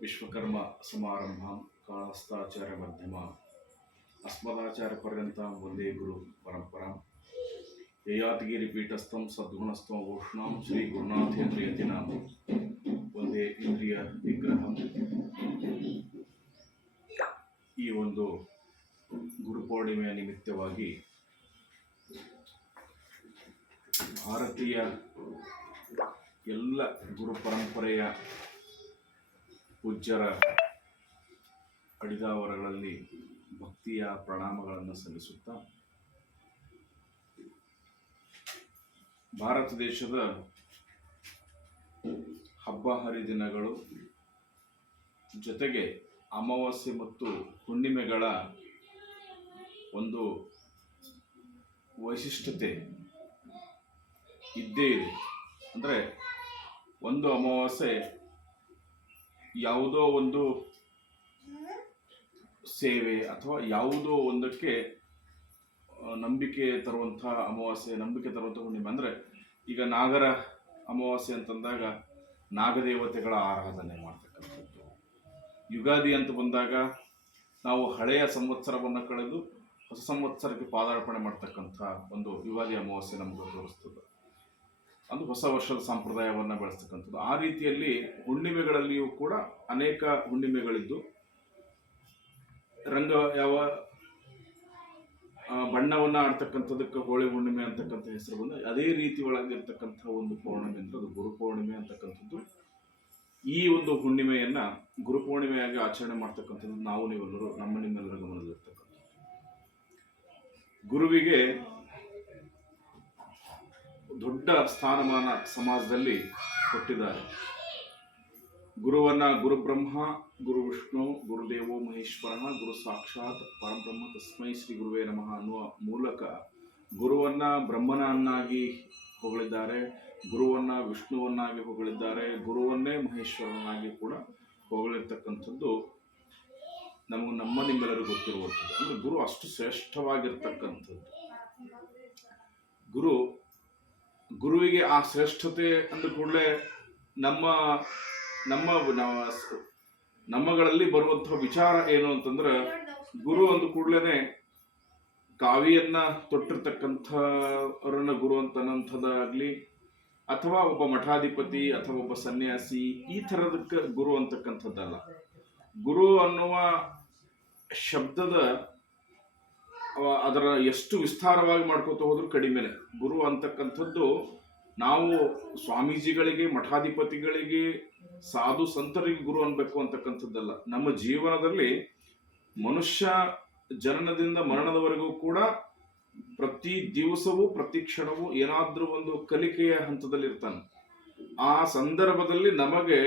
ವಿಶ್ವಕರ್ಮ ಸಮಾರಂಭ ಕಾಳಸ್ತಾಚಾರ್ಯ ಮಧ್ಯಮ ಅಸ್ಮದಾಚಾರ ಪರ್ಯಂತ ಒಂದೇ ಗುರು ಪರಂಪರಾ. ಯಯಾತಗಿರಿ ಪೀಠಸ್ಥಂ ಸದ್ಗುಣಸ್ಥಂ ಘೋಷಣಾಂ ಶ್ರೀ ಗುರುನಾಥೇಂದ್ರ ದಿನ ಒಂದೇ ಇಂದ್ರಿಯ ವಿಗ್ರಹ ಈ ಒಂದು ಗುರುಪೂರ್ಣಿಮೆಯ ನಿಮಿತ್ತವಾಗಿ ಭಾರತೀಯ ಎಲ್ಲ ಗುರು ಪರಂಪರೆಯ ಪೂಜ್ಯರ ಅಡಿದಾವರಗಳಲ್ಲಿ ಭಕ್ತಿಯ ಪ್ರಣಾಮಗಳನ್ನು ಸಲ್ಲಿಸುತ್ತಾ ಭಾರತ ದೇಶದ ಹಬ್ಬ ಹರಿದಿನಗಳು ಜೊತೆಗೆ ಅಮಾವಾಸ್ಯೆ ಮತ್ತು ಹುಣ್ಣಿಮೆಗಳ ಒಂದು ವೈಶಿಷ್ಟ್ಯತೆ ಇದ್ದೇ ಇದೆ. ಅಂದರೆ ಒಂದು ಅಮಾವಾಸ್ಯೆ ಯಾವುದೋ ಒಂದು ಸೇವೆ ಅಥವಾ ಯಾವುದೋ ಒಂದಕ್ಕೆ ನಂಬಿಕೆ ತರುವಂಥ ಅಮಾವಾಸ್ಯೆ, ನಂಬಿಕೆ ತರುವಂಥ ಹುಣ್ಣಿಮೆ ಅಂದರೆ ಈಗ ನಾಗರ ಅಮಾವಾಸ್ಯೆ ಅಂತಂದಾಗ ನಾಗದೇವತೆಗಳ ಆರಾಧನೆ ಮಾಡ್ತಕ್ಕಂಥದ್ದು. ಯುಗಾದಿ ಅಂತ ಬಂದಾಗ ನಾವು ಹಳೆಯ ಸಂವತ್ಸರವನ್ನು ಕಳೆದು ಹೊಸ ಸಂವತ್ಸರಕ್ಕೆ ಪಾದಾರ್ಪಣೆ ಮಾಡ್ತಕ್ಕಂಥ ಒಂದು ಯುಗಾದಿ ಅಮಾವಾಸ್ಯೆ ನಮಗೆ ತೋರಿಸ್ತದೆ. ಅದು ಹೊಸ ವರ್ಷದ ಸಂಪ್ರದಾಯವನ್ನು ಬೆಳೆಸ್ತಕ್ಕಂಥದ್ದು. ಆ ರೀತಿಯಲ್ಲಿ ಹುಣ್ಣಿಮೆಗಳಲ್ಲಿಯೂ ಕೂಡ ಅನೇಕ ಹುಣ್ಣಿಮೆಗಳಿದ್ದು. ರಂಗ ಯಾವ ಬಣ್ಣವನ್ನು ಆಡ್ತಕ್ಕಂಥದಕ್ಕೆ ಹೋಳಿ ಹುಣ್ಣಿಮೆ ಅಂತಕ್ಕಂಥ ಹೆಸರು ಬಂದು ಅದೇ ರೀತಿ ಒಳಗಿರ್ತಕ್ಕಂಥ ಒಂದು ಪೌರ್ಣಿಮೆ ಅಂತ ಅದು ಗುರು ಪೌರ್ಣಿಮೆ ಅಂತಕ್ಕಂಥದ್ದು. ಈ ಒಂದು ಹುಣ್ಣಿಮೆಯನ್ನು ಗುರು ಪೌರ್ಣಿಮೆಯಾಗಿ ಆಚರಣೆ ಮಾಡ್ತಕ್ಕಂಥದ್ದು ನಾವು ನೀವೆಲ್ಲರೂ ನಮ್ಮ ನಿಮ್ಮೆಲ್ಲರ ಗಮನದಲ್ಲಿರ್ತಕ್ಕಂಥದ್ದು. ಗುರುವಿಗೆ ದೊಡ್ಡ ಸ್ಥಾನಮಾನ ಸಮಾಜದಲ್ಲಿ ಕೊಟ್ಟಿದ್ದಾರೆ. ಗುರುವನ್ನ ಗುರುಬ್ರಹ್ಮ ಗುರು ವಿಷ್ಣು ಗುರುದೇವೋ ಮಹೇಶ್ವರ, ಗುರು ಸಾಕ್ಷಾತ್ ಪರಬ್ರಹ್ಮ ತಸ್ಮೈ ಶ್ರೀ ಗುರುವೇ ನಮಃ ಅನ್ನುವ ಮೂಲಕ ಗುರುವನ್ನ ಬ್ರಹ್ಮನನ್ನಾಗಿ ಹೊಗಳಿದ್ದಾರೆ, ಗುರುವನ್ನ ವಿಷ್ಣುವನ್ನಾಗಿ ಹೊಗಳಿದ್ದಾರೆ, ಗುರುವನ್ನೇ ಮಹೇಶ್ವರನಾಗಿ ಕೂಡ ಹೊಗಳಿರ್ತಕ್ಕಂಥದ್ದು ನಮಗೆ ನಮ್ಮ ನಿಮ್ಮೆಲ್ಲರೂ ಗೊತ್ತಿರುವಂಥದ್ದು. ಅಂದ್ರೆ ಗುರು ಅಷ್ಟು ಶ್ರೇಷ್ಠವಾಗಿರ್ತಕ್ಕಂಥದ್ದು. ಗುರು ಗುರುವಿಗೆ ಆ ಶ್ರೇಷ್ಠತೆ ಅಂದ ಕೂಡಲೇ ನಮ್ಮ ನಮ್ಮ ನಮ್ಮ- ನಮ್ಮಗಳಲ್ಲಿ ಬರುವಂತಹ ವಿಚಾರ ಏನು ಅಂತಂದ್ರೆ ಗುರು ಅಂದ ಕೂಡಲೇ ಕಾವಿಯನ್ನ ತೊಟ್ಟಿರ್ತಕ್ಕಂಥವ್ರನ್ನ ಗುರು ಅಂತ ಅಥವಾ ಒಬ್ಬ ಮಠಾಧಿಪತಿ ಅಥವಾ ಒಬ್ಬ ಸನ್ಯಾಸಿ ಈ ಥರದಕ್ಕೆ ಗುರು ಅಂತಕ್ಕಂಥದ್ದಲ್ಲ. ಗುರು ಅನ್ನುವ ಶಬ್ದದ ಅದರ ಎಷ್ಟು ವಿಸ್ತಾರವಾಗಿ ಮಾಡ್ಕೋತ ಹೋದ್ರೂ ಕಡಿಮೆನೆ ಗುರು ಅಂತಕ್ಕಂಥದ್ದು ನಾವು ಸ್ವಾಮೀಜಿಗಳಿಗೆ, ಮಠಾಧಿಪತಿಗಳಿಗೆ, ಸಾಧು ಸಂತರಿಗೆ ಗುರು ಅನ್ಬೇಕು ಅಂತಕ್ಕಂಥದ್ದಲ್ಲ. ನಮ್ಮ ಜೀವನದಲ್ಲಿ ಮನುಷ್ಯ ಜನನದಿಂದ ಮರಣದವರೆಗೂ ಕೂಡ ಪ್ರತಿ ದಿವಸವೂ, ಪ್ರತಿ ಕ್ಷಣವೂ ಏನಾದರೂ ಒಂದು ಕಲಿಕೆಯ ಹಂತದಲ್ಲಿ ಇರ್ತಾನೆ. ಆ ಸಂದರ್ಭದಲ್ಲಿ ನಮಗೆ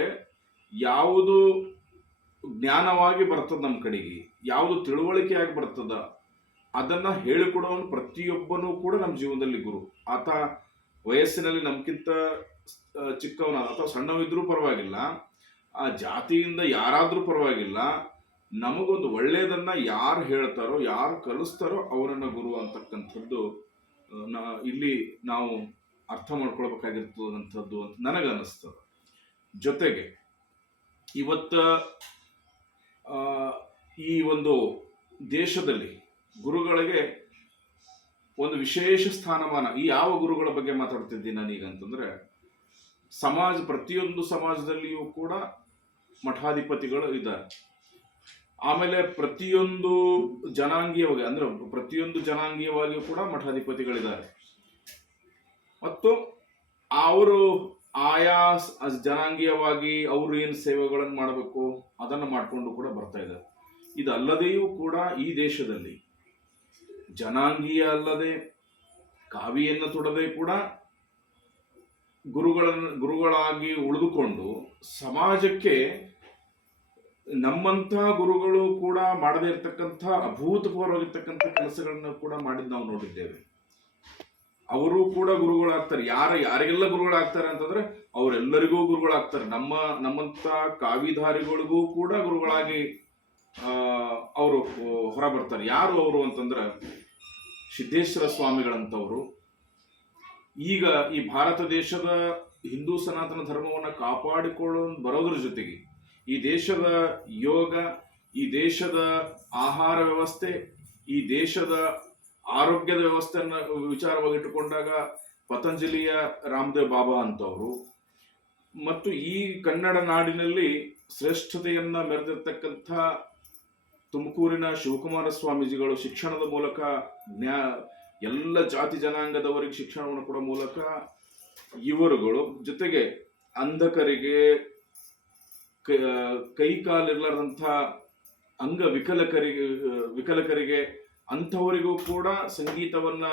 ಯಾವುದು ಜ್ಞಾನವಾಗಿ ಬರ್ತದ ನಮ್ಮ ಕಡೆಗೆ, ಯಾವುದು ತಿಳುವಳಿಕೆಯಾಗಿ ಬರ್ತದ ಅದನ್ನ ಹೇಳಿಕೊಡೋನು ಪ್ರತಿಯೊಬ್ಬನೂ ಕೂಡ ನಮ್ಮ ಜೀವನದಲ್ಲಿ ಗುರು. ಆತ ವಯಸ್ಸಿನಲ್ಲಿ ನಮ್ಗಿಂತ ಚಿಕ್ಕವನ ಅಥವಾ ಸಣ್ಣವಿದ್ರೂ ಪರವಾಗಿಲ್ಲ, ಆ ಜಾತಿಯಿಂದ ಯಾರಾದ್ರೂ ಪರವಾಗಿಲ್ಲ, ನಮಗೊಂದು ಒಳ್ಳೆಯದನ್ನ ಯಾರು ಹೇಳ್ತಾರೋ, ಯಾರು ಕಲಿಸ್ತಾರೋ ಅವರನ್ನ ಗುರು ಅಂತಕ್ಕಂಥದ್ದು ಇಲ್ಲಿ ನಾವು ಅರ್ಥ ಮಾಡ್ಕೊಳ್ಬೇಕಾಗಿರ್ತದಂಥದ್ದು ಅಂತ ನನಗನ್ನಿಸ್ತದೆ. ಜೊತೆಗೆ ಇವತ್ತ ಈ ಒಂದು ದೇಶದಲ್ಲಿ ಗುರುಗಳಿಗೆ ಒಂದು ವಿಶೇಷ ಸ್ಥಾನಮಾನ, ಈ ಯಾವ ಗುರುಗಳ ಬಗ್ಗೆ ಮಾತಾಡ್ತಿದ್ದೀನಿ ನಾನೀಗ ಅಂತಂದ್ರೆ, ಸಮಾಜ, ಪ್ರತಿಯೊಂದು ಸಮಾಜದಲ್ಲಿಯೂ ಕೂಡ ಮಠಾಧಿಪತಿಗಳು ಇದ್ದಾರೆ. ಆಮೇಲೆ ಪ್ರತಿಯೊಂದು ಜನಾಂಗೀಯವಾಗಿ, ಅಂದ್ರೆ ಪ್ರತಿಯೊಂದು ಜನಾಂಗೀಯವಾಗಿಯೂ ಕೂಡ ಮಠಾಧಿಪತಿಗಳಿದ್ದಾರೆ. ಮತ್ತು ಅವರು ಆಯಾ ಜನಾಂಗೀಯವಾಗಿ ಅವರು ಏನು ಸೇವೆಗಳನ್ನು ಮಾಡಬೇಕು, ಅದನ್ನು ಮಾಡಿಕೊಂಡು ಕೂಡ ಬರ್ತಾ ಇದ್ದಾರೆ. ಇದಲ್ಲದೆಯೂ ಕೂಡ ಈ ದೇಶದಲ್ಲಿ ಜನಾಂಗೀಯ ಅಲ್ಲದೆ ಕಾವಿಯನ್ನು ತೊಡದೆ ಕೂಡ ಗುರುಗಳನ್ನು, ಗುರುಗಳಾಗಿ ಉಳಿದುಕೊಂಡು ಸಮಾಜಕ್ಕೆ ನಮ್ಮಂಥ ಗುರುಗಳು ಕೂಡ ಮಾಡದೇ ಇರತಕ್ಕಂಥ, ಅಭೂತಪೂರ್ವವಾಗಿರ್ತಕ್ಕಂಥ ಕೆಲಸಗಳನ್ನು ಕೂಡ ಮಾಡಿದ್ ನಾವು ನೋಡಿದ್ದೇವೆ. ಅವರು ಕೂಡ ಗುರುಗಳಾಗ್ತಾರೆ. ಯಾರ, ಯಾರಿಗೆಲ್ಲ ಗುರುಗಳಾಗ್ತಾರೆ ಅಂತಂದ್ರೆ ಅವರೆಲ್ಲರಿಗೂ ಗುರುಗಳಾಗ್ತಾರೆ. ನಮ್ಮ ನಮ್ಮಂತ ಕಾವಿಧಾರಿಗಳಿಗೂ ಕೂಡ ಗುರುಗಳಾಗಿ ಅವರು ಹೊರ ಬರ್ತಾರೆ ಯಾರು ಅವರು ಅಂತಂದ್ರೆ ಸಿದ್ದೇಶ್ವರ ಸ್ವಾಮಿಗಳಂತವರು ಈಗ ಈ ಭಾರತ ದೇಶದ ಹಿಂದೂ ಸನಾತನ ಧರ್ಮವನ್ನು ಕಾಪಾಡಿಕೊಳ್ಳೋ ಬರೋದ್ರ ಜೊತೆಗೆ ಈ ದೇಶದ ಯೋಗ, ಈ ದೇಶದ ಆಹಾರ ವ್ಯವಸ್ಥೆ, ಈ ದೇಶದ ಆರೋಗ್ಯದ ವ್ಯವಸ್ಥೆಯನ್ನು ವಿಚಾರವಾಗಿ ಇಟ್ಟುಕೊಂಡಾಗ ಪತಂಜಲಿಯ ರಾಮದೇವ್ ಬಾಬಾ ಅಂತವರು ಮತ್ತು ಈ ಕನ್ನಡ ನಾಡಿನಲ್ಲಿ ಶ್ರೇಷ್ಠತೆಯನ್ನು ಮೆರೆದಿರ್ತಕ್ಕಂಥ ತುಮಕೂರಿನ ಶಿವಕುಮಾರ ಸ್ವಾಮೀಜಿಗಳು ಶಿಕ್ಷಣದ ಮೂಲಕ ಜ್ಞಾ ಎಲ್ಲ ಜಾತಿ ಜನಾಂಗದವರಿಗೆ ಶಿಕ್ಷಣವನ್ನು ಕೊಡೋ ಮೂಲಕ ಇವರುಗಳು ಜೊತೆಗೆ ಅಂಧಕರಿಗೆ ಕ- ಕಾಲಿರ್ಲಾರ್ದಂಥ ಅಂಗ ವಿಕಲಕರಿಗೆ ವಿಕಲಕರಿಗೆ ಅಂಥವರಿಗೂ ಕೂಡ ಸಂಗೀತವನ್ನ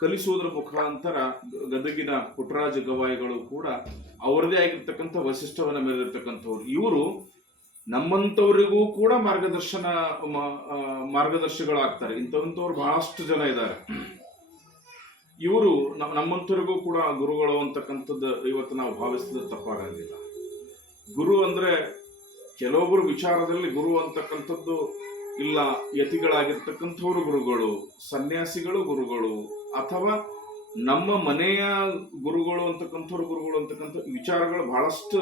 ಕಲಿಸುವುದರ ಮುಖಾಂತರ ಗದಗಿನ ಪುಟ್ಟರಾಜ ಗವಾಯಿಗಳು ಕೂಡ ಅವರದೇ ಆಗಿರ್ತಕ್ಕಂಥ ವೈಶಿಷ್ಟ್ಯವನ್ನ ಮೇಲಿರ್ತಕ್ಕಂಥವ್ರು. ಇವರು ನಮ್ಮಂಥವರಿಗೂ ಕೂಡ ಮಾರ್ಗದರ್ಶನ ಮಾರ್ಗದರ್ಶಿಗಳಾಗ್ತಾರೆ. ಇಂಥವಂಥವ್ರು ಬಹಳಷ್ಟು ಜನ ಇದ್ದಾರೆ. ಇವರು ನಮ್ಮಂಥವ್ರಿಗೂ ಕೂಡ ಗುರುಗಳು ಅಂತಕ್ಕಂಥದ್ದು ಇವತ್ತು ನಾವು ಭಾವಿಸಿದ್ರೆ ತಪ್ಪಾಗಂಗಿಲ್ಲ. ಗುರು ಅಂದ್ರೆ ಕೆಲವೊಬ್ಬರು ವಿಚಾರದಲ್ಲಿ ಗುರು ಅಂತಕ್ಕಂಥದ್ದು ಇಲ್ಲ, ಯತಿಗಳಾಗಿರ್ತಕ್ಕಂಥವ್ರು ಗುರುಗಳು, ಸನ್ಯಾಸಿಗಳು ಗುರುಗಳು, ಅಥವಾ ನಮ್ಮ ಮನೆಯ ಗುರುಗಳು ಅಂತಕ್ಕಂಥವ್ರು ಗುರುಗಳು ಅಂತಕ್ಕಂಥ ವಿಚಾರಗಳು ಬಹಳಷ್ಟು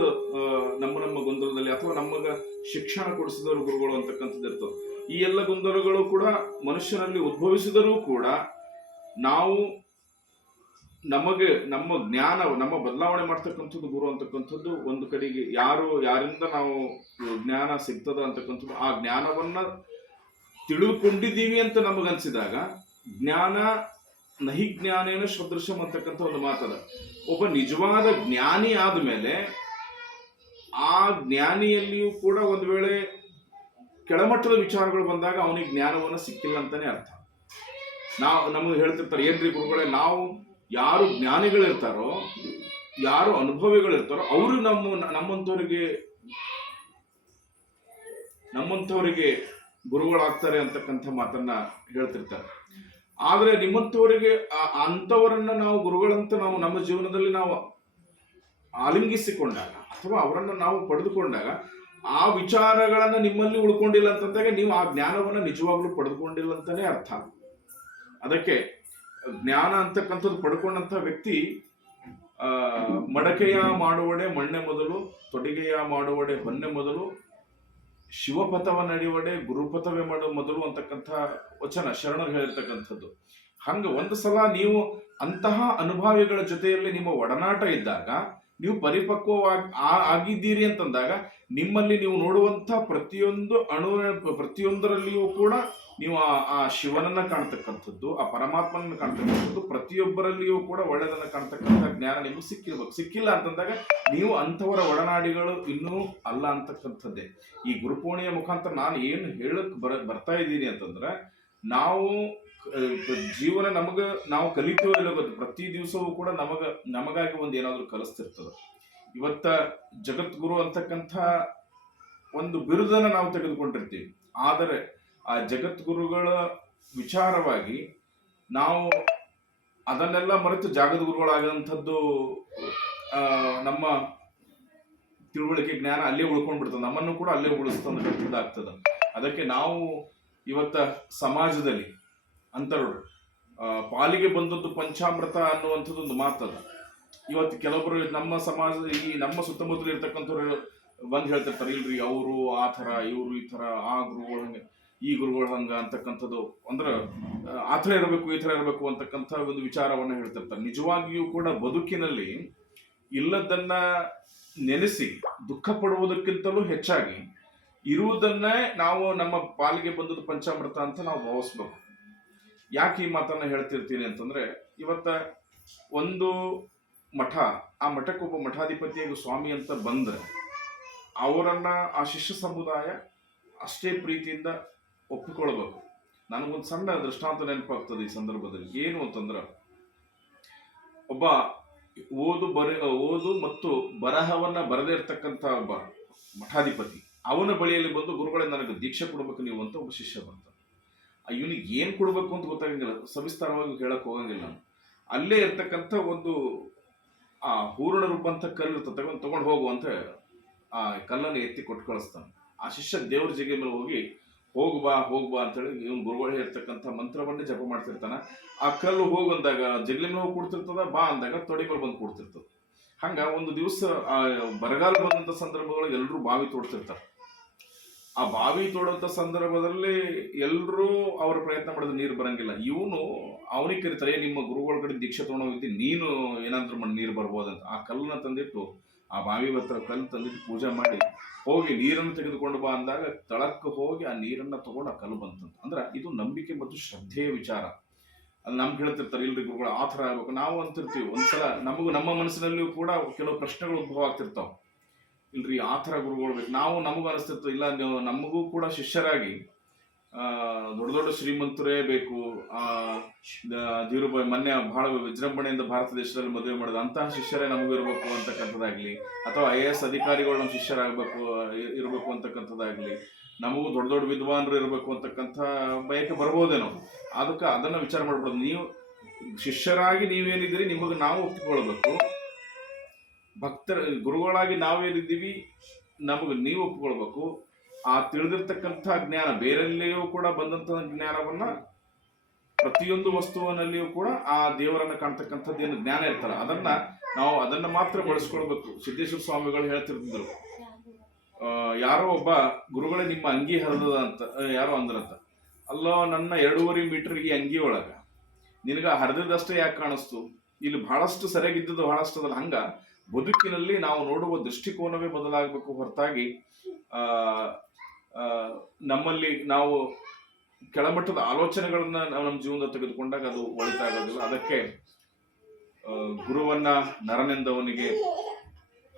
ನಮ್ಮ ನಮ್ಮ ಗೊಂದಲದಲ್ಲಿ ಅಥವಾ ನಮಗ ಶಿಕ್ಷಣ ಕೊಡಿಸಿದವರು ಗುರುಗಳು ಅಂತಕ್ಕಂಥದ್ದು ಇರ್ತವೆ. ಈ ಎಲ್ಲ ಗೊಂದಲಗಳು ಕೂಡ ಮನುಷ್ಯನಲ್ಲಿ ಉದ್ಭವಿಸಿದರೂ ಕೂಡ ನಾವು ನಮಗೆ, ನಮ್ಮ ಜ್ಞಾನ, ನಮ್ಮ ಬದಲಾವಣೆ ಮಾಡ್ತಕ್ಕಂಥದ್ದು ಗುರು ಅಂತಕ್ಕಂಥದ್ದು ಒಂದು ಕಡೆಗೆ ಯಾರು, ಯಾರಿಂದ ನಾವು ಜ್ಞಾನ ಸಿಗ್ತದ ಅಂತಕ್ಕಂಥದ್ದು, ಆ ಜ್ಞಾನವನ್ನ ತಿಳಿದುಕೊಂಡಿದ್ದೀವಿ ಅಂತ ನಮಗನ್ಸಿದಾಗ ಜ್ಞಾನ ನಹಿ ಜ್ಞಾನೇನ ಸದೃಶಂ ಅಂತಕ್ಕಂಥ ಒಂದು ಮಾತದ. ಒಬ್ಬ ನಿಜವಾದ ಜ್ಞಾನಿ ಆದಮೇಲೆ ಆ ಜ್ಞಾನಿಯಲ್ಲಿಯೂ ಕೂಡ ಒಂದು ವೇಳೆ ಕೆಳಮಟ್ಟದ ವಿಚಾರಗಳು ಬಂದಾಗ ಅವನಿಗೆ ಜ್ಞಾನವನ್ನು ಸಿಕ್ಕಿಲ್ಲ ಅಂತಾನೆ ಅರ್ಥ. ನಾವು ನಮಗೆ ಹೇಳ್ತಿರ್ತಾರೆ, ಏನ್ರಿ ಗುರುಗಳೇ, ನಾವು ಯಾರು ಜ್ಞಾನಿಗಳಿರ್ತಾರೋ, ಯಾರು ಅನುಭವಿಗಳಿರ್ತಾರೋ, ಅವರು ನಮ್ಮ, ನಮ್ಮಂಥವರಿಗೆ ನಮ್ಮಂಥವರಿಗೆ ಗುರುಗಳಾಗ್ತಾರೆ ಅಂತಕ್ಕಂಥ ಮಾತನ್ನ ಹೇಳ್ತಿರ್ತಾರೆ. ಆದ್ರೆ ನಿಮ್ಮಂಥವರಿಗೆ ಅಂಥವರನ್ನು ನಾವು ಗುರುಗಳಂತ ನಾವು ನಮ್ಮ ಜೀವನದಲ್ಲಿ ನಾವು ಆಲಿಂಗಿಸಿಕೊಂಡಾಗ ಅಥವಾ ಅವರನ್ನು ನಾವು ಪಡೆದುಕೊಂಡಾಗ ಆ ವಿಚಾರಗಳನ್ನು ನಿಮ್ಮಲ್ಲಿ ಉಳ್ಕೊಂಡಿಲ್ಲ ಅಂತಂದಾಗ ನೀವು ಆ ಜ್ಞಾನವನ್ನ ನಿಜವಾಗ್ಲೂ ಪಡೆದುಕೊಂಡಿಲ್ಲ ಅಂತಾನೆ ಅರ್ಥ. ಅದಕ್ಕೆ ಜ್ಞಾನ ಅಂತಕ್ಕಂಥದ್ದು ಪಡ್ಕೊಂಡಂತ ವ್ಯಕ್ತಿ ಮಡಕೆಯ ಮಾಡುವಡೆ ಮಣ್ಣೆ ಮೊದಲು, ತೊಡಿಗೆಯ ಮಾಡುವಡೆ ಹೊನ್ನೆ ಮೊದಲು ಶಿವಪಥವ ನಡೆಯುವಡೆ ಗುರುಪಥವೇ ಮಾಡೋ ಮೊದಲು ಅಂತಕ್ಕಂಥ ವಚನ ಶರಣರು ಹೇಳಿರ್ತಕ್ಕಂಥದ್ದು. ಹಂಗೆ ಒಂದು ಸಲ ನೀವು ಅಂತಹ ಅನುಭವಿಗಳ ಜೊತೆಯಲ್ಲಿ ನಿಮ್ಮ ಒಡನಾಟ ಇದ್ದಾಗ, ನೀವು ಪರಿಪಕ್ವವಾಗಿ ಆಗಿದ್ದೀರಿ ಅಂತಂದಾಗ, ನಿಮ್ಮಲ್ಲಿ ನೀವು ನೋಡುವಂಥ ಪ್ರತಿಯೊಂದು ಅಣು ಪ್ರತಿಯೊಂದರಲ್ಲಿಯೂ ಕೂಡ ನೀವು ಆ ಆ ಶಿವನನ್ನ ಕಾಣ್ತಕ್ಕಂಥದ್ದು, ಆ ಪರಮಾತ್ಮನನ್ನು ಕಾಣ್ತಕ್ಕಂಥದ್ದು ಪ್ರತಿಯೊಬ್ಬರಲ್ಲಿಯೂ ಕೂಡ ಒಳ್ಳೆಯದನ್ನು ಕಾಣ್ತಕ್ಕಂಥ ಜ್ಞಾನ ನಿಮಗೆ ಸಿಕ್ಕಿರ್ಬೇಕು. ಸಿಕ್ಕಿಲ್ಲ ಅಂತಂದಾಗ ನೀವು ಅಂಥವರ ಒಡನಾಡಿಗಳು ಇನ್ನೂ ಅಲ್ಲ ಅಂತಕ್ಕಂಥದ್ದೇ. ಈ ಗುರುಪೂರ್ಣಿಯ ಮುಖಾಂತರ ನಾನು ಏನು ಹೇಳಕ್ ಬರ, ಬರ್ತಾ ಇದ್ದೀನಿ ಅಂತಂದ್ರೆ, ನಾವು ಜೀವನ ನಮಗೆ ನಾವು ಕಲಿತೀವೋ ಇಲ್ಲ ಪ್ರತಿ ದಿವಸವೂ ಕೂಡ ನಮಗೆ, ನಮಗಾಗಿ ಒಂದು ಏನಾದರೂ ಕಲಿಸ್ತಿರ್ತದ. ಇವತ್ತ ಜಗದ್ಗುರು ಅಂತಕ್ಕಂಥ ಒಂದು ಬಿರುದನ್ನ ನಾವು ತೆಗೆದುಕೊಂಡಿರ್ತೀವಿ. ಆದರೆ ಆ ಜಗದ್ಗುರುಗಳ ವಿಚಾರವಾಗಿ ನಾವು ಅದನ್ನೆಲ್ಲ ಮರೆತು ಜಾಗದ ಗುರುಗಳಾಗಂಥದ್ದು ನಮ್ಮ ತಿಳುವಳಿಕೆ ಜ್ಞಾನ ಅಲ್ಲೇ ಉಳ್ಕೊಂಡ್ಬಿಡ್ತದೆ. ನಮ್ಮನ್ನು ಕೂಡ ಅಲ್ಲೇ ಉಳಿಸ್ತಂದಾಗ್ತದ ಅದಕ್ಕೆ ನಾವು ಇವತ್ತ ಸಮಾಜದಲ್ಲಿ ಅಂತರು ಪಾಲಿಗೆ ಬಂದದ್ದು ಪಂಚಾಮೃತ ಅನ್ನುವಂಥದ್ದು ಒಂದು ಮಾತದ ಇವತ್ತು ಕೆಲವೊಬ್ಬರು ನಮ್ಮ ಸಮಾಜ ಈ ನಮ್ಮ ಸುತ್ತಮುತ್ತಲು ಇರ್ತಕ್ಕಂಥವ್ರು ಬಂದು ಹೇಳ್ತಿರ್ತಾರೆ, ಇಲ್ರಿ, ಅವರು ಆ ಥರ, ಇವರು ಈ ಥರ ಆ ಗುರುಗಳು ಹಂಗೆ ಈ ಗುರುಗಳು ಹಂಗ ಅಂತಕ್ಕಂಥದ್ದು ಅಂದ್ರೆ ಆ, ಥರ ಇರಬೇಕು ಈ ಥರ ಇರಬೇಕು ಅಂತಕ್ಕಂಥ ಒಂದು ವಿಚಾರವನ್ನು ಹೇಳ್ತಿರ್ತಾರೆ. ನಿಜವಾಗಿಯೂ ಕೂಡ ಬದುಕಿನಲ್ಲಿ ಇಲ್ಲದನ್ನ ನೆನೆಸಿ ದುಃಖ ಪಡುವುದಕ್ಕಿಂತಲೂ ಹೆಚ್ಚಾಗಿ ಇರುವುದನ್ನೇ ನಾವು ನಮ್ಮ ಪಾಲಿಗೆ ಬಂದದ್ದು ಪಂಚಾಮೃತ ಅಂತ ನಾವು ಭಾವಿಸ್ಬೇಕು. ಯಾಕೆ ಈ ಮಾತನ್ನ ಹೇಳ್ತಿರ್ತೀನಿ ಅಂತಂದ್ರೆ ಇವತ್ತ ಒಂದು ಮಠ ಆ ಮಠಕ್ಕೊಬ್ಬ ಮಠಾಧಿಪತಿಯಾಗಿ ಸ್ವಾಮಿ ಅಂತ ಬಂದ್ರೆ ಅವರನ್ನ ಆ ಶಿಷ್ಯ ಸಮುದಾಯ ಅಷ್ಟೇ ಪ್ರೀತಿಯಿಂದ ಒಪ್ಪಿಕೊಳ್ಬೇಕು. ನನಗೊಂದು ಸಣ್ಣ ದೃಷ್ಟಾಂತ ನೆನಪಾಗ್ತದೆ ಈ ಸಂದರ್ಭದಲ್ಲಿ. ಏನು ಅಂತಂದ್ರೆ, ಒಬ್ಬ ಓದು ಬರೆ, ಓದು ಮತ್ತು ಬರಹವನ್ನ ಬರದೇ ಇರತಕ್ಕಂಥ ಒಬ್ಬ ಮಠಾಧಿಪತಿ, ಅವನ ಬಳಿಯಲ್ಲಿ ಬಂದು ಗುರುಗಳೇ ನನಗೆ ದೀಕ್ಷೆ ಕೊಡ್ಬೇಕು ನೀವು ಅಂತ ಒಬ್ಬ ಶಿಷ್ಯ ಬಂತ ಇವನಿಗೆ ಏನು ಕೊಡ್ಬೇಕು ಅಂತ ಗೊತ್ತಾಗಂಗಿಲ್ಲ. ಸವಿಸ್ತಾರವಾಗಿ ಹೇಳಕ್ ಹೋಗಂಗಿಲ್ಲ. ಅಲ್ಲೇ ಇರ್ತಕ್ಕಂಥ ಒಂದು, ಆ ಹೂರಣ ರೂಪಂತ ಕಲ್ಲು ಇರ್ತದೆ, ತಗೊಂಡು ತಗೊಂಡು ಹೋಗು ಅಂತ ಆ ಕಲ್ಲನ್ನು ಎತ್ತಿ ಕೊಟ್ಟು ಕಳಿಸ್ತಾನೆ. ಆ ಶಿಷ್ಯ ದೇವ್ರ ಜಗೆ ಮೇಲೆ ಹೋಗಿ ಹೋಗು ಬಾ ಹೋಗು ಬಾ ಅಂತೇಳಿ ಇವನು ಗುರುಗಳು ಹೇಳ್ತಕ್ಕಂಥ ಮಂತ್ರವನ್ನೇ ಜಪ ಮಾಡ್ತಿರ್ತಾನ. ಆ ಕಲ್ಲು ಹೋಗು ಅಂದಾಗ ಜಗ್ಲಿ ಮೇಲೆ ಹೋಗಿ ಕೊಡ್ತಿರ್ತದ ಬಾ ಅಂದಾಗ ತೊಡೆ ಮೇಲೆ ಬಂದು ಕೊಡ್ತಿರ್ತದ. ಹಂಗ ಒಂದು ದಿವಸ ಆ ಬರಗಾಲ ಬಂದಂತ ಸಂದರ್ಭಗಳು ಎಲ್ಲರೂ ಬಾವಿ ತೋಡ್ತಿರ್ತಾರೆ. ಆ ಬಾವಿ ತೋಡಂತ ಸಂದರ್ಭದಲ್ಲಿ ಎಲ್ಲರೂ ಅವ್ರ ಪ್ರಯತ್ನ ಮಾಡಿದ್ರೆ ನೀರು ಬರಂಗಿಲ್ಲ. ಇವನು ಅವನಿಗೆ ಕರೀತಾರೆ "ಏ, ನಿಮ್ಮ ಗುರುಗಳ ಕಡೆ ದೀಕ್ಷೆ ತೊಗೊಂಡೋಗಿದ್ದಿ ನೀನು ಏನಾದ್ರೂ ಮಾಡಿ ನೀರು ಬರ್ಬೋದಂತ. ಆ ಕಲ್ಲನ್ನ ತಂದಿಟ್ಟು ಆ ಬಾವಿ ಹತ್ರ ಕಲ್ಲು ತಂದಿಟ್ಟು ಪೂಜೆ ಮಾಡಿ ಹೋಗಿ ನೀರನ್ನು ತೆಗೆದುಕೊಂಡು ಬಾ ಅಂದಾಗ ತಳಕ್ಕೆ ಹೋಗಿ ಆ ನೀರನ್ನು ತಗೊಂಡು ಆ ಕಲ್ಲು ಅಂದ್ರೆ ಇದು ನಂಬಿಕೆ ಮತ್ತು ಶ್ರದ್ಧೆಯ ವಿಚಾರ. ಅಲ್ಲಿ ನಮ್ಗೆ ಹೇಳ್ತಿರ್ತಾರೆ, ಇಲ್ರಿ ಗುರುಗಳು, ಆ ಥರ ಆಗ್ಬೇಕು. ನಾವು ಅಂತಿರ್ತೀವಿ, ಒಂದ್ಸಲ ನಮಗೂ ನಮ್ಮ ಮನಸ್ಸಿನಲ್ಲಿಯೂ ಕೂಡ ಕೆಲವು ಪ್ರಶ್ನೆಗಳು ಉದ್ಭವ ಆಗ್ತಿರ್ತಾವ. ಇಲ್ರಿ, ಆ ಥರ ಗುರುಗಳು ಬೇಕು. ನಾವು ನಮಗೂ ಅನಿಸ್ತಿರ್ತೀವಿ ಇಲ್ಲ ನಮಗೂ ಕೂಡ ಶಿಷ್ಯರಾಗಿ ದೊಡ್ಡ ದೊಡ್ಡ ಶ್ರೀಮಂತರೇ ಬೇಕು. ಆ ಧೀರುಭಾಯಿ, ಮೊನ್ನೆ ಬಹಳ ವಿಜೃಂಭಣೆಯಿಂದ ಭಾರತ ದೇಶದಲ್ಲಿ ಮದುವೆ ಮಾಡಿದ ಅಂತಹ ಶಿಷ್ಯರೇ ನಮಗಿರ್ಬೇಕು ಅಂತಕ್ಕಂಥದ್ದಾಗ್ಲಿ, ಅಥವಾ ಐ ಎ ಎಸ್ ಅಧಿಕಾರಿಗಳು ನಮ್ಮ ಶಿಷ್ಯರಾಗಬೇಕು ಇರಬೇಕು ಅಂತಕ್ಕಂಥದ್ದಾಗ್ಲಿ, ನಮಗೂ ದೊಡ್ಡ ದೊಡ್ಡ ವಿದ್ವಾಂಸರು ಇರಬೇಕು ಅಂತಕ್ಕಂಥ ಬಯಕೆ ಬರ್ಬೋದೇನೋ. ಅದಕ್ಕೆ ಅದನ್ನ ವಿಚಾರ ಮಾಡ್ಬೋದು ನೀವು ಶಿಷ್ಯರಾಗಿ ನೀವೇನಿದ್ದೀರಿ, ನಿಮಗೆ ನಾವು ಒಪ್ಪಿಕೊಳ್ಬೇಕು. ಭಕ್ತರ, ಗುರುಗಳಾಗಿ ನಾವೇನಿದ್ದೀವಿ, ನಮಗೆ ನೀವು ಒಪ್ಕೊಳ್ಬೇಕು ಆ ತಿಳಿದಿರ್ತಕ್ಕಂಥ ಜ್ಞಾನ ಬೇರೆಲ್ಲಿಯೂ ಕೂಡ ಬಂದಂತಹ ಜ್ಞಾನವನ್ನ ಪ್ರತಿಯೊಂದು ವಸ್ತುವಿನಲ್ಲಿಯೂ ಕೂಡ ಆ ದೇವರನ್ನ ಕಾಣ್ತಕ್ಕಂಥದ್ದು ಏನು ಜ್ಞಾನ ಇರ್ತಲ್ಲ ಅದನ್ನ ನಾವು ಅದನ್ನ ಮಾತ್ರ ಬಳಸ್ಕೊಳ್ಬೇಕು. ಸಿದ್ದೇಶ್ವರ ಸ್ವಾಮಿಗಳು ಹೇಳ್ತಿರ್ತಿದ್ರು. ಯಾರೋ ಒಬ್ಬ ಗುರುಗಳೇ ನಿಮ್ಮ ಅಂಗಿ ಹರಿದದ ಅಂತ ಯಾರೋ ಅಂದ್ರಂತ ಅಲ್ಲೋ ನನ್ನ ಎರಡೂವರೆ ಮೀಟರ್ ಈ ಅಂಗಿ ಒಳಗ. ನಿನಗ ಹರಿದದಷ್ಟೇ ಯಾಕೆ ಕಾಣಿಸ್ತು? ಇಲ್ಲಿ ಬಹಳಷ್ಟು ಸರಿಯಾಗಿದ್ದದ್ದು ಬಹಳಷ್ಟು ಅದಲ್ಲ. ಹಂಗ ಬದುಕಿನಲ್ಲಿ ನಾವು ನೋಡುವ ದೃಷ್ಟಿಕೋನವೇ ಬದಲಾಗಬೇಕು ಹೊರತಾಗಿ ಆ, ನಮ್ಮಲ್ಲಿ ನಾವು ಕೆಳಮಟ್ಟದ ಆಲೋಚನೆಗಳನ್ನ ನಾವು ನಮ್ಮ ಜೀವನದ ತೆಗೆದುಕೊಂಡಾಗ ಅದು ಒಳಿತಾಗೋದಿಲ್ಲ. ಅದಕ್ಕೆ ಗುರುವನ್ನ ನರನೆಂದವನಿಗೆ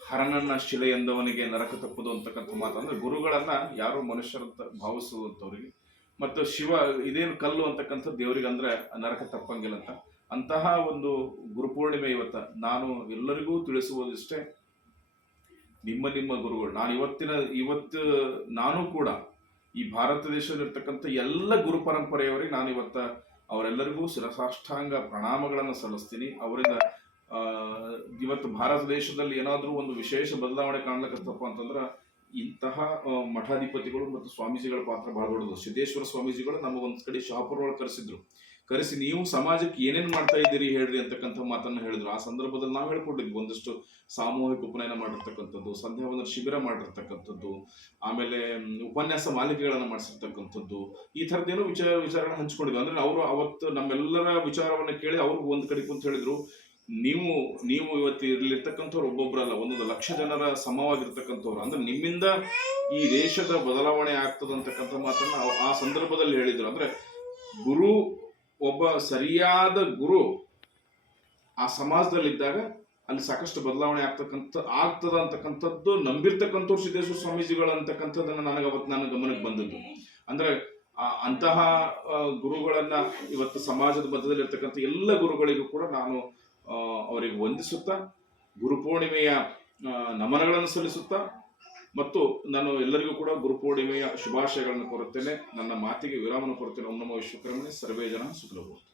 ಹರನನ್ನ ಶಿಲೆ ಎಂದವನಿಗೆ ನರಕ ತಪ್ಪದು ಅಂತಕ್ಕಂಥ ಮಾತು. ಅಂದ್ರೆ ಗುರುಗಳನ್ನ ಯಾರು ಮನುಷ್ಯರಂತ ಭಾವಿಸುವಂಥವ್ರಿಗೆ, ಮತ್ತು ಶಿವ ಇದೇನು ಕಲ್ಲು ಅಂತಕ್ಕಂಥ ದೇವರಿಗೆ ಅಂದ್ರೆ ನರಕ ತಪ್ಪಂಗಿಲ್ಲ ಅಂತ. ಅಂತಹ ಒಂದು ಗುರುಪೂರ್ಣಿಮೆ ಇವತ್ತ ನಾನು ಎಲ್ಲರಿಗೂ ತಿಳಿಸುವುದಿಷ್ಟೇ. ನಿಮ್ಮ ನಿಮ್ಮ ಗುರುಗಳು. ನಾನು ಇವತ್ತಿನ, ಇವತ್ತು ನಾನು ಕೂಡ ಈ ಭಾರತ ದೇಶದಲ್ಲಿರ್ತಕ್ಕಂಥ ಎಲ್ಲ ಗುರು ಪರಂಪರೆಯವರಿಗೆ ನಾನು ಇವತ್ತ ಅವರೆಲ್ಲರಿಗೂ ಶಿರಸಾಷ್ಟಾಂಗ ಪ್ರಣಾಮಗಳನ್ನು ಸಲ್ಲಿಸ್ತೀನಿ. ಅವರಿಂದ ಇವತ್ತು ಭಾರತ ದೇಶದಲ್ಲಿ ಏನಾದರೂ ಒಂದು ವಿಶೇಷ ಬದಲಾವಣೆ ಕಾಣ್ಲಿಕ್ಕತ್ತಪ್ಪ ಅಂತಂದ್ರೆ ಇಂತಹ ಮಠಾಧಿಪತಿಗಳು ಮತ್ತು ಸ್ವಾಮೀಜಿಗಳ ಪಾತ್ರ ಬಹಳ ದೊಡ್ಡದು. ಸಿದ್ದೇಶ್ವರ ಸ್ವಾಮೀಜಿಗಳು ನಮಗೊಂದು ಕಡೆ ಶಾಪುರ ಒಳಗೆ ಕರೆಸಿದ್ರು. ಕರೆಸಿ, ನೀವು ಸಮಾಜಕ್ಕೆ ಏನೇನು ಮಾಡ್ತಾ ಇದ್ದೀರಿ ಹೇಳ್ರಿ ಅಂತಕ್ಕಂಥ ಮಾತನ್ನ ಹೇಳಿದ್ರು. ಆ ಸಂದರ್ಭದಲ್ಲಿ ನಾವು ಹೇಳ್ಕೊಟ್ಟಿದ್ವಿ, ಒಂದಷ್ಟು ಸಾಮೂಹಿಕ ಉಪನಯನ ಮಾಡಿರ್ತಕ್ಕಂಥದ್ದು ಸಂಧ್ಯಾ ಶಿಬಿರ ಮಾಡಿರ್ತಕ್ಕಂಥದ್ದು, ಆಮೇಲೆ ಉಪನ್ಯಾಸ ಮಾಲಿಕೆಗಳನ್ನು ಮಾಡಿಸಿರ್ತಕ್ಕಂಥದ್ದು, ಈ ಥರದ್ದೇನೋ ವಿಚಾರ, ವಿಚಾರಗಳನ್ನ ಹಂಚ್ಕೊಂಡಿದ್ವಿ. ಅಂದ್ರೆ ಅವರು ಅವತ್ತು ನಮ್ಮೆಲ್ಲರ ವಿಚಾರವನ್ನ ಕೇಳಿ ಅವ್ರಿಗೆ ಒಂದು ಕಡೆ ಕುಂತ ಹೇಳಿದ್ರು, ನೀವು ನೀವು ಇವತ್ತು ಇಲ್ಲಿರ್ತಕ್ಕಂಥವ್ರು ಒಬ್ಬೊಬ್ಬರಲ್ಲ ಒಂದೊಂದು ಲಕ್ಷ ಜನರ ಸಮವಾಗಿರ್ತಕ್ಕಂಥವ್ರು, ಅಂದ್ರೆ ನಿಮ್ಮಿಂದ ಈ ದೇಶದ ಬದಲಾವಣೆ ಆಗ್ತದಂತಕ್ಕಂಥ ಮಾತನ್ನ ಆ ಸಂದರ್ಭದಲ್ಲಿ ಹೇಳಿದ್ರು. ಅಂದ್ರೆ ಗುರು ಒಬ್ಬ ಸರಿಯಾದ ಗುರು ಆ ಸಮಾಜದಲ್ಲಿದ್ದಾಗ ಅಲ್ಲಿ ಸಾಕಷ್ಟು ಬದಲಾವಣೆ ಆಗ್ತಕ್ಕಂಥ, ಆಗ್ತದ ಅಂತಕ್ಕಂಥದ್ದು ನಂಬಿರ್ತಕ್ಕಂಥವ್ರು ಸಿದ್ದೇಶ್ವರ ಸ್ವಾಮೀಜಿಗಳು ಅಂತಕ್ಕಂಥದ್ದನ್ನ ನನಗೆ ಅವತ್ತು ನನ್ನ ಗಮನಕ್ಕೆ ಬಂದದ್ದು. ಅಂದ್ರೆ, ಆ, ಅಂತಹ ಗುರುಗಳನ್ನ ಇವತ್ತು ಸಮಾಜದ ಮಧ್ಯದಲ್ಲಿರ್ತಕ್ಕಂಥ ಎಲ್ಲ ಗುರುಗಳಿಗೂ ಕೂಡ ನಾನು ಅವರಿಗೆ ವಂದಿಸುತ್ತಾ ಗುರುಪೂರ್ಣಿಮೆಯ ನಮನಗಳನ್ನು ಸಲ್ಲಿಸುತ್ತಾ ಮತ್ತು ನಾನು ಎಲ್ಲರಿಗೂ ಕೂಡ ಗುರುಪೂರ್ಣಿಮೆಯ ಶುಭಾಶಯಗಳನ್ನು ಕೋರುತ್ತೇನೆ. ನನ್ನ ಮಾತಿಗೆ ವಿರಾಮನ ಕೊರುತ್ತೇನೆ ಉನ್ನಮ ನಮೋ ವಿಶ್ವಕರ್ಮಣೆ. ಸರ್ವೇ ಜನ ಸುಖಲಭು